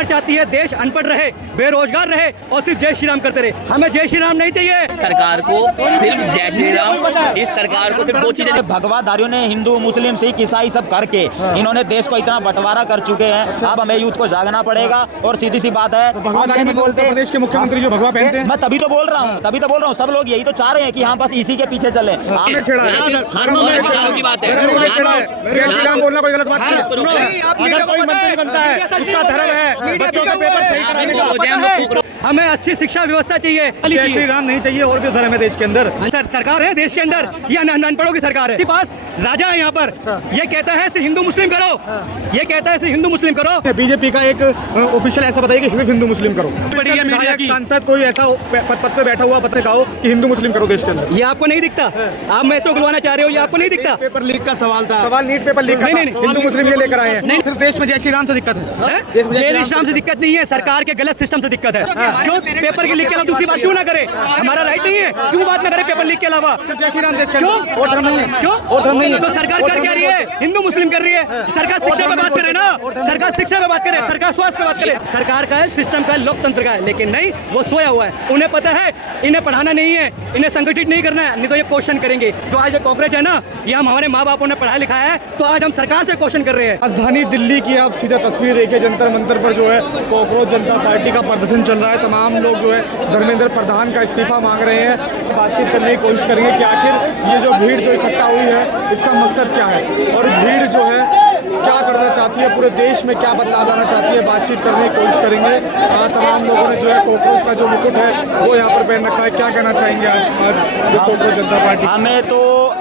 सरकार चाहती है देश अनपढ़ रहे, बेरोजगार रहे और सिर्फ जय श्री राम करते रहे। हमें जय श्री राम नहीं चाहिए। सरकार को सिर्फ जय श्री राम, इस सरकार को सिर्फ दो चीजें। भगवाधारियों ने हिंदू मुस्लिम सिख ईसाई सब करके इन्होंने देश को इतना बंटवारा कर चुके हैं। अब हमें यूथ को जागना पड़ेगा और सीधी सी बात है, भगवाधारी में बोलते हैं प्रदेश के मुख्यमंत्री जो भगवा पहनते हैं। मैं तभी तो बोल रहा हूँ, सब लोग यही तो चाह रहे हैं कि हाँ बस इसी के पीछे चले। की बात है, जय श्री राम बोलना कोई गलत बात नहीं है। अगर कोई मंत्री बनता है उसका धर्म है बच्चों के पेपर सही कराने का। हमें अच्छी शिक्षा व्यवस्था चाहिए। जय श्री राम नहीं चाहिए और भी धर्म है देश के अंदर। सर सरकार है देश के अंदर, ये अनपढ़ों की सरकार है। के पास राजा है यहाँ पर, ये कहता है सिर्फ हिंदू मुस्लिम करो, ये कहता है सिर्फ हिंदू मुस्लिम करो। बीजेपी का एक ऑफिशियल ऐसा बताइए कि सिर्फ हिंदू मुस्लिम करो। विधायक सांसद कोई ऐसा पद पे बैठा हुआ बताओ कि हिंदू मुस्लिम करो देश के अंदर। ये आपको नहीं दिखता? आप मैं इसको उगलवाना चाह रहे हो, ये आपको नहीं दिखता? पेपर लीक का सवाल था, सवाल नीट पेपर लीक। नहीं, हिंदू मुस्लिम ये लेकर आए हैं। सिर्फ देश में जय श्री राम से दिक्कत है। जय श्री राम से दिक्कत नहीं है, सरकार के गलत सिस्टम से दिक्कत है। क्यों पेपर लीक के अलावा दूसरी बात क्यों ना करे? हमारा राइट नहीं है, क्यों बात ना करे पेपर लीक के अलावा? जय श्री राम देश क्यों? क्यों? तो सरकार कर क्या रही है? हिंदू मुस्लिम कर रही है। सरकार शिक्षा पे बात करे ना, सरकार शिक्षा पे बात करे, सरकार स्वास्थ्य पे बात करे। सरकार का है, सिस्टम का है, लोकतंत्र का है, लेकिन नहीं, वो सोया हुआ है। उन्हें पता है इन्हें पढ़ाना नहीं है, इन्हें संगठित नहीं करना है, नहीं तो ये क्वेश्चन करेंगे। जो आज ये कांग्रेस है ना, ये हम हमारे माँ बापों ने पढ़ाया लिखाया है, तो आज हम सरकार से क्वेश्चन कर रहे हैं। राजधानी दिल्ली की आप सीधा तस्वीर देखिए, जंतर मंतर पर जो है कॉकरोच जनता पार्टी का प्रदर्शन चल रहा है। तमाम लोग जो है धर्मेंद्र प्रधान का इस्तीफा मांग रहे हैं। बातचीत करने की कोशिश करेंगे कि आखिर ये जो भीड़ जो इकट्ठा हुई है इसका मकसद क्या है और भीड़ जो है क्या करना चाहती है, पूरे देश में क्या बदलाव लाना चाहती है। बातचीत करने की कोशिश करेंगे। तमाम लोगों ने जो है कॉकरोच का जो मुकुट है वो यहाँ पर पहन रखा है। क्या कहना चाहेंगे आज जो कॉकरोच जनता पार्टी?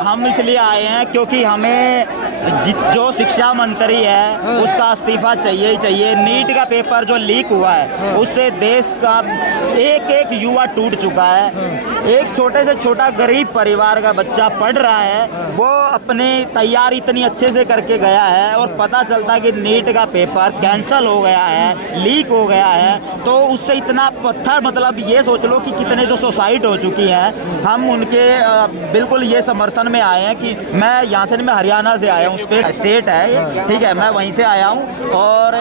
हम इसलिए आए हैं क्योंकि हमें जो शिक्षा मंत्री है उसका इस्तीफा चाहिए ही चाहिए। नीट का पेपर जो लीक हुआ है उससे देश का एक एक युवा टूट चुका है। एक छोटे से छोटा गरीब परिवार का बच्चा पढ़ रहा है, वो अपनी तैयारी इतनी अच्छे से करके गया है और पता चलता है कि नीट का पेपर कैंसिल हो गया है, लीक हो गया है, तो उससे इतना पत्थर, मतलब ये सोच लो कि कितने जो सुसाइड हो चुकी है। हम उनके बिल्कुल ये समर्थन में आए हैं कि मैं यहाँ से, मैं हरियाणा से आया हूँ, उस पर स्टेट है, ठीक है, मैं वहीं से आया हूँ। और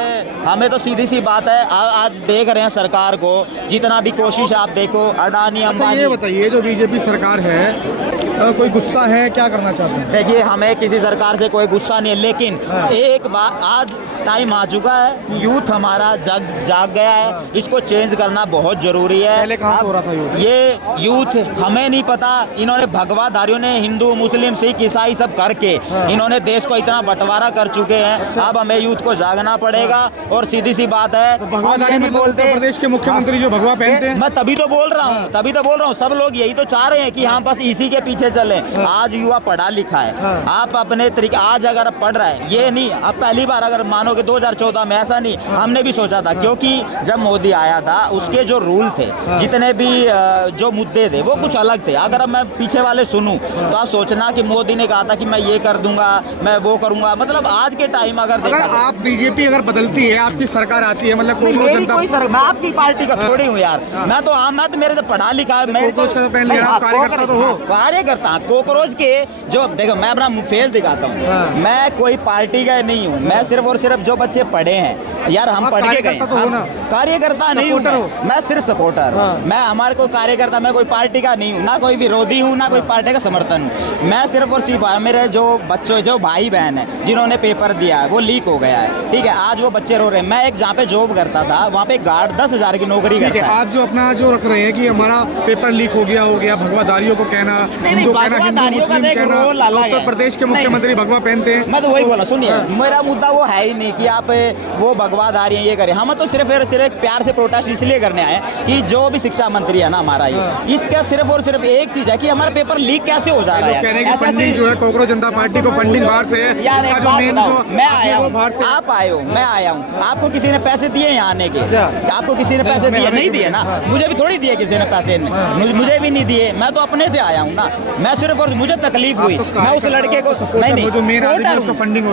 हमें तो सीधी सी बात है, आज देख रहे हैं सरकार को, जितना भी कोशिश आप देखो, अडानी अंबानी। ये बताइए जो बीजेपी सरकार है कोई गुस्सा है, क्या करना चाहते हैं? देखिए हमें किसी सरकार से कोई गुस्सा नहीं है, लेकिन एक बात, आज टाइम आ चुका है, यूथ हमारा जाग गया है, इसको चेंज करना बहुत जरूरी है। पहले कहाँ हो रहा था यूथ? ये यूथ हमें नहीं पता, इन्होंने भगवाधारियों ने हिंदू मुस्लिम सिख ईसाई सब करके इन्होंने देश को इतना बंटवारा कर चुके हैं। अब हमें यूथ को जागना पड़ेगा और सीधी सी बात है, भगवाधारी में बोलते हैं प्रदेश के मुख्यमंत्री जो भगवा पहनते हैं। मैं तभी तो बोल रहा हूँ, सब लोग यही तो चाह रहे हैं कि हाँ बस इसी के पीछे चले। आज युवा पढ़ा लिखा है, आप अपने तरीके, आज अगर पढ़ रहा है, ये नहीं अब पहली बार अगर मानो कि 2014 में, ऐसा नहीं, हमने भी सोचा था, क्योंकि जब मोदी आया था उसके जो रूल थे, जितने भी जो मुद्दे थे वो कुछ अलग थे। अगर मैं पीछे वाले सुनूं तो आप सोचना कि मोदी ने कहा था कि मैं ये कर दूंगा, मैं वो करूंगा, मतलब आज के टाइम अगर आप बीजेपी अगर बदलती है, आपकी सरकार आती है, मतलब मेरी कोई सर, मैं आपकी पार्टी का थोड़ी हूँ यार, मैं तो मेरे तो पढ़ा लिखा है, मैं कार्यकर्ता। कॉकरोच के जो देखो, मैं अपना फेस दिखाता हूँ, मैं कोई पार्टी का नहीं हूँ, मैं सिर्फ और सिर्फ जो बच्चे पढ़े हैं यार, हम पढ़ के गए, कार्यकर्ता नहीं हूँ मैं सिर्फ सपोर्टर हूँ। मैं हमारे कोई कार्यकर्ता, मैं कोई पार्टी का नहीं हूँ, ना कोई विरोधी हूँ, ना कोई पार्टी का समर्थन हूँ। मैं सिर्फ और सिर्फ मेरे जो बच्चों, जो भाई बहन है जिन्होंने पेपर दिया है वो लीक हो गया है, ठीक है, आज वो बच्चे रो रहे हैं। मैं एक जहाँ पे जॉब करता था वहाँ पे गार्ड 10,000 की नौकरी करता है। आज जो अपना जो रख रहे हैं कि हमारा पेपर लीक हो गया, भगवाधारियों को कहना, उत्तर प्रदेश के मुख्यमंत्री भगवा पहनते हैं। मैं तो वही बोला, सुनिए, मेरा मुद्दा वो है ही नहीं कि आप वो भगवाधारी हैं, ये करें। हम तो सिर्फ प्यार से प्रोटेस्ट इसलिए करने आए कि जो भी शिक्षा मंत्री है ना हमारा, ये इसका सिर्फ और सिर्फ एक चीज है कि हमारा पेपर लीक कैसे हो जा रहा है। फंडिंग जो है कॉकरोच जनता पार्टी को फंडिंग बाहर से है। मैं आया हूँ, आप आए हो, मैं आया हूँ, आपको किसी ने पैसे दिए यहाँ आने के? आपको किसी ने पैसे दिए? नहीं दिए ना, मुझे भी थोड़ी दिए किसी ने पैसे, मुझे भी नहीं दिए, मैं तो अपने से आया हूँ ना। मैं सिर्फ और मुझे तकलीफ हुई, मैं उस लड़के को नहीं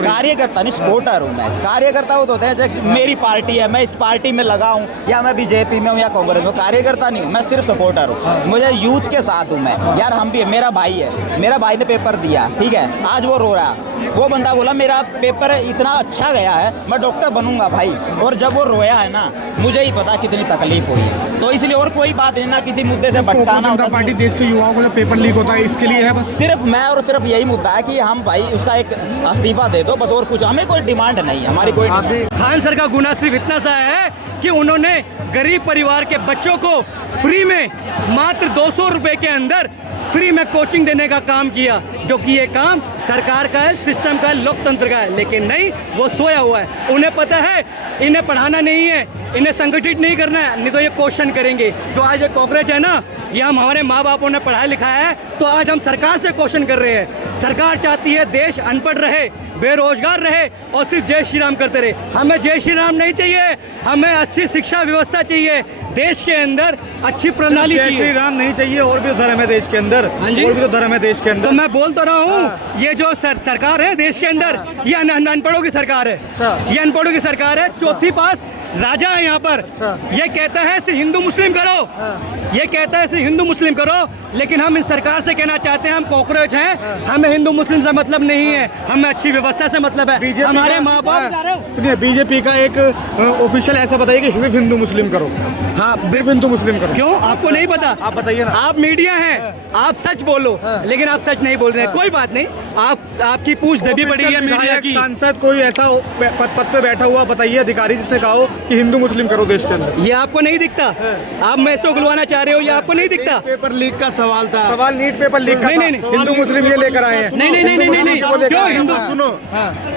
कार्यकर्ता नहीं, सपोर्टर हूँ मैं। कार्यकर्ता वो तो होते हैं मेरी पार्टी है, मैं इस पार्टी में लगा हूँ, या मैं बीजेपी में हूँ या कांग्रेस में, कार्यकर्ता नहीं हूँ, मैं सिर्फ सपोर्टर हूँ। मुझे यूथ के साथ हूँ मैं यार, हम भी, मेरा भाई है, मेरा भाई ने पेपर दिया, ठीक है, आज वो रो रहा है, वो बंदा बोला मेरा पेपर इतना अच्छा गया है, मैं डॉक्टर बनूंगा भाई। और जब वो रोया है ना, मुझे ही पता कितनी तकलीफ हुई है। तो इसलिए और कोई बात नहीं ना, किसी मुद्दे से भटकाना होता। पार्टी देश के युवाओं को जो पेपर लीक होता है इसके लिए है बस, सिर्फ मैं और सिर्फ यही मुद्दा है कि हम भाई उसका एक इस्तीफा दे दो बस, और कुछ हमें कोई डिमांड नहीं है, हमारी कोई आप भी खान सर का गुनाह सिर्फ इतना सा है कि उन्होंने गरीब परिवार के बच्चों को फ्री में मात्र 200 रुपए के अंदर फ्री में कोचिंग देने का काम किया, जो कि ये काम सरकार का है, सिस्टम का है, लोकतंत्र का है। लेकिन नहीं, वो सोया हुआ है। उन्हें पता है इन्हें पढ़ाना नहीं है, इन्हें संगठित नहीं करना है, नहीं तो ये क्वेश्चन करेंगे। जो आज ये कॉकरोच है ना, ये हम हमारे माँ बापों ने पढ़ाया लिखाया है, तो आज हम सरकार से क्वेश्चन कर रहे हैं। सरकार चाहती है देश अनपढ़ रहे, बेरोजगार रहे और सिर्फ जय श्री राम करते रहे। हमें जय श्री राम नहीं चाहिए, हमें अच्छी शिक्षा व्यवस्था चाहिए, देश के अंदर अच्छी प्रणाली जय चाहिए। श्री राम नहीं चाहिए, और भी तो धर्म है देश के अंदर। हाँ जी। और भी तो धर्म है देश के तो अंदर। मैं बोल तो रहा हूँ, ये जो सरकार है देश के अंदर, ये अनपढ़ों की सरकार है। अच्छा। ये अनपढ़ों की सरकार है। चौथी पास राजा है यहाँ पर। अच्छा। ये कहता है सिर्फ हिंदू मुस्लिम करो, ये कहता है सिर्फ हिंदू मुस्लिम करो, लेकिन हम इस सरकार से कहना चाहते हैं हम कॉकरोच हैं, हमें हिंदू मुस्लिम से मतलब नहीं है, हमें अच्छी व्यवस्था से मतलब है। बीजेपी हमारे का- माँ बाप सुनिए, बीजेपी का एक ऑफिशियल ऐसा बताइए कि सिर्फ हिंदू मुस्लिम करो, हाँ सिर्फ हिंदू मुस्लिम करो। क्यों आपको नहीं पता? आप बताइए ना। आप मीडिया हैं, आप सच बोलो, लेकिन आप सच नहीं बोल रहे हैं। कोई बात नहीं, आपकी पूछ दबी पड़ी है Official मीडिया विधायक, की। सांसद कोई ऐसा पद पे बैठा हुआ बताइए अधिकारी जिसने कहा हो कि हिंदू मुस्लिम करो देश के अंदर। ये आपको नहीं दिखता? आप मैं से उगलवाना चाह रहे हो, ये आपको नहीं दिखता? पेपर लीक का सवाल था। सवाल नीट पेपर लीक का नहीं, था। नहीं, नहीं। हिंदू मुस्लिम ये लेकर आए हैं। नहीं, नहीं, नहीं, नहीं, नहीं, वो लेकर क्यों आए हैं। हिंदू? सुनो,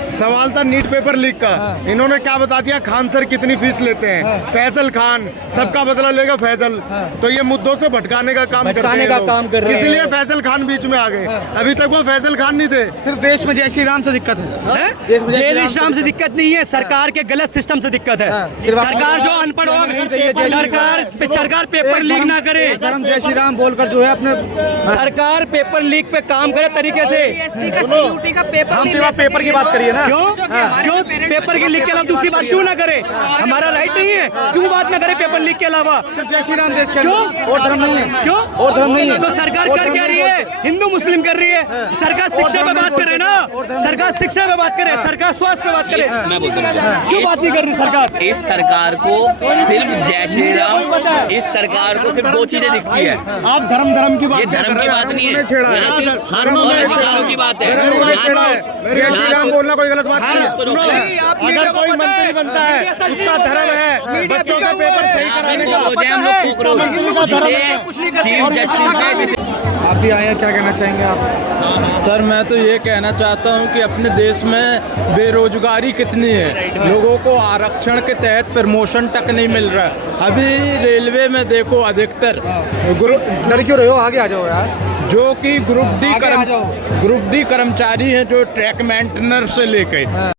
सवाल था नीट पेपर लीक का। इन्होंने क्या बता दिया, खान सर कितनी फीस लेते हैं, फैजल खान सबका बदला लेगा फैजल। तो ये मुद्दों से भटकाने का काम करते भटकाने हैं का लोग। काम कर रहे हैं। इसलिए फैजल खान बीच में आ गए। अभी तक वो फैजल खान नहीं थे। सिर्फ देश में जय श्री राम से दिक्कत है। हैं? देश में जय श्री राम से दिक्कत नहीं है, सरकार के गलत सिस्टम से दिक्कत है। सरकार जो अनपढ़ हो, सरकार पेपर लीक ना करे, धर्म जय श्री राम बोलकर जो है अपने सरकार पेपर लीक पे काम करे तरीके से। यूपीएससी का सीयूटी का पेपर हम नहीं सिर्फ ले पेपर सके की ये बात लोग। करिए ना। क्यों जो कि हमारे क्यों parents पेपर के लीक के अलावा दूसरी बात क्यों ना करे? हमारा राइट नहीं है, क्यों बात ना करे पेपर लीक के अलावा? सिर्फ जय श्री राम देश के क्यों? अंदर, और धर्म नहीं है। क्यों? और धर्म नहीं है। तो सरकार कर क्या रही है? हिंदू मुस्लिम कर रही है। सरकार शिक्षा पे बात करे ना, सरकार शिक्षा पे बात करे, सरकार स्वास्थ्य पे बात करे। मैं बोलता हूँ, क्यों बात नहीं कर रही सरकार? इस सरकार को सिर्फ जय श्री राम, इस सरकार को सिर्फ दो चीजें दिखती है। आप धर्म की बात ये क्या धर्म कर की रहे हैं? बात नहीं है, उन्होंने छेड़ा है। यहाँ सिर्फ हर धर्म में अधिकारों की बात है। धर्म में छेड़ा है। जय श्री राम बोलना कोई गलत बात नहीं है। सुनो, नहीं, आप मीडिया अगर को कोई पता है, मंत्री बनता है, मीडिया सच उसका नहीं धर्म बोलता है मीडिया बच्चों बिका का हुआ पेपर है। सही कराने का। वो जय हम लोग कोकरोच, चीफ जस्टिस ने जिसे आप भी आए हैं, क्या कहना चाहेंगे आप? सर मैं तो ये कहना चाहता हूँ कि अपने देश में बेरोजगारी कितनी है, लोगों को आरक्षण के तहत प्रमोशन तक नहीं मिल रहा है। अभी रेलवे में देखो अधिकतर डर क्यों रहे हो? आगे आ जाओ यार। जो कि ग्रुप आगे आ जाओ। डी कर्मचारी हैं, जो ट्रैक मेंटेनर से लेके